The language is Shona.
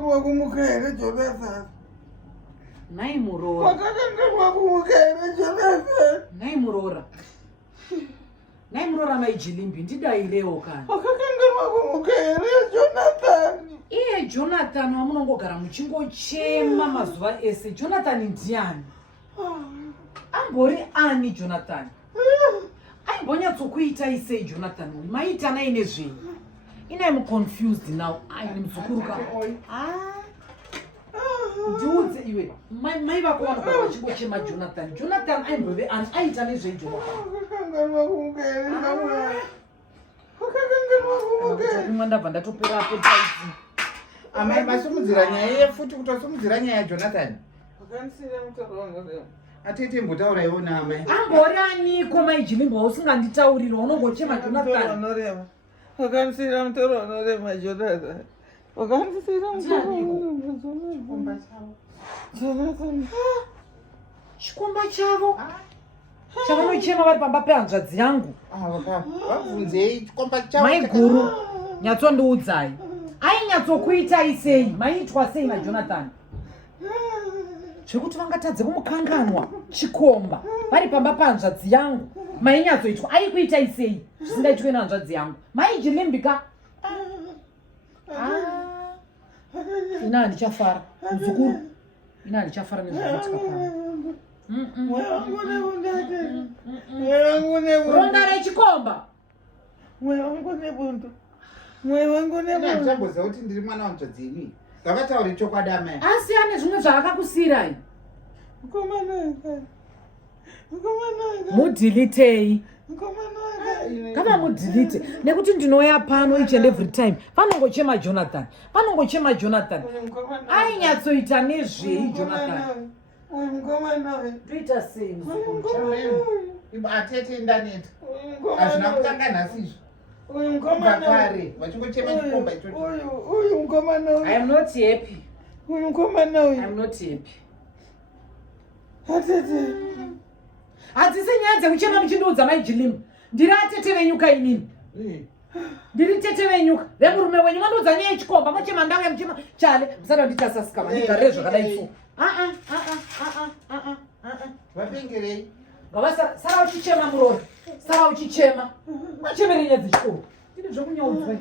wakakanganwa kumuka here Jonathan? Nhayi Murora. Wakakanganwa kumuka here Jonathan? Nhayi Murora. Nhayi Murora Amai Jilimba, ndidairewo kana. Wakakanganwa kumuka here Jonathan? Iye Jonathan wamunongogara muchingochema mazuva ese. Jonathan ndiani? Ambori ani Jonathan? Aimbonyatsokuitai sei Jonathan? Maita nai nezvei? I'm confused now. I'm msukuruka. Ndiudze iwe. Mai vako vanogara vachingochema Jonathan. Jonathan aimbove ani aita nezvei Jonathan? Wakakanganwa kumuka here Jonathan? Rimwe ndabva ndatopera apo taiti. Amai masumudzira nyaya yefuti kutosumudzira nyaya Jonathan. Wakanisira mutoro wanoreva. Atete mbotauraiwo naamai. Ambori aniko Mai Jilimba usinganditaurira unongochema Jonathan? Wanoreva. Wakanisira mutoro wanoreva Jonathan. Wakanisira mutoro wanoreva Jonathan. Chikomba chavo chavanochema vari pamba pehanzvadzi yangu. Vabvunzei chikomba chavo. Mai guru, nyatsondiudzai. Ainyatsokuitai sei? Maiitwa sei naJonathan? Zvekuti vangatadze kumukanganwa chikomba vari pamba pehanzvadzi yangu. Mainyatsoitwa aikuitai sei zvisingaitwe nehanzvadzi yangu? Mai Jilimbika. Ina handichafara muzukuru. Ina handichafara nezvinoitika pano. Ronda rechikomba. Mweya wangu nebundu. Mweya wangu nebundu. Ndichamboziva kuti ndiri mwana wanzvadzi ini. Ngavataure chokwadi amai. Asi ane zvimwe zvaakakusiyirai. Mudhilitei. Kama mudhilite. Nekuti ndinouya pano each and every time. Vanongochema Jonathan. Vanongochema Jonathan. Ainyatsoita nezvei Jonathan? Toita sei Atete ndaneta. Hazvina kutanga nhasizvo. Vakare vachingochema chikomba ichocho. I am not happy. I am not happy. Hadzisi nyaya dzekuchema muchindiudza Mai Jilimba. Ndiri atete venyuka inini. Ndiri tete venyuka. Vemurume wenyu mandiudza nyaya yechikomba mochema ndauya muchema chale. Musati wanditasasika mandigarire zvakadai so. Vapengerei. Sara uchichema Murora. Sara uchichema. Machemere nyaya dzechikomba. Ndiri zvokunyaudzwa.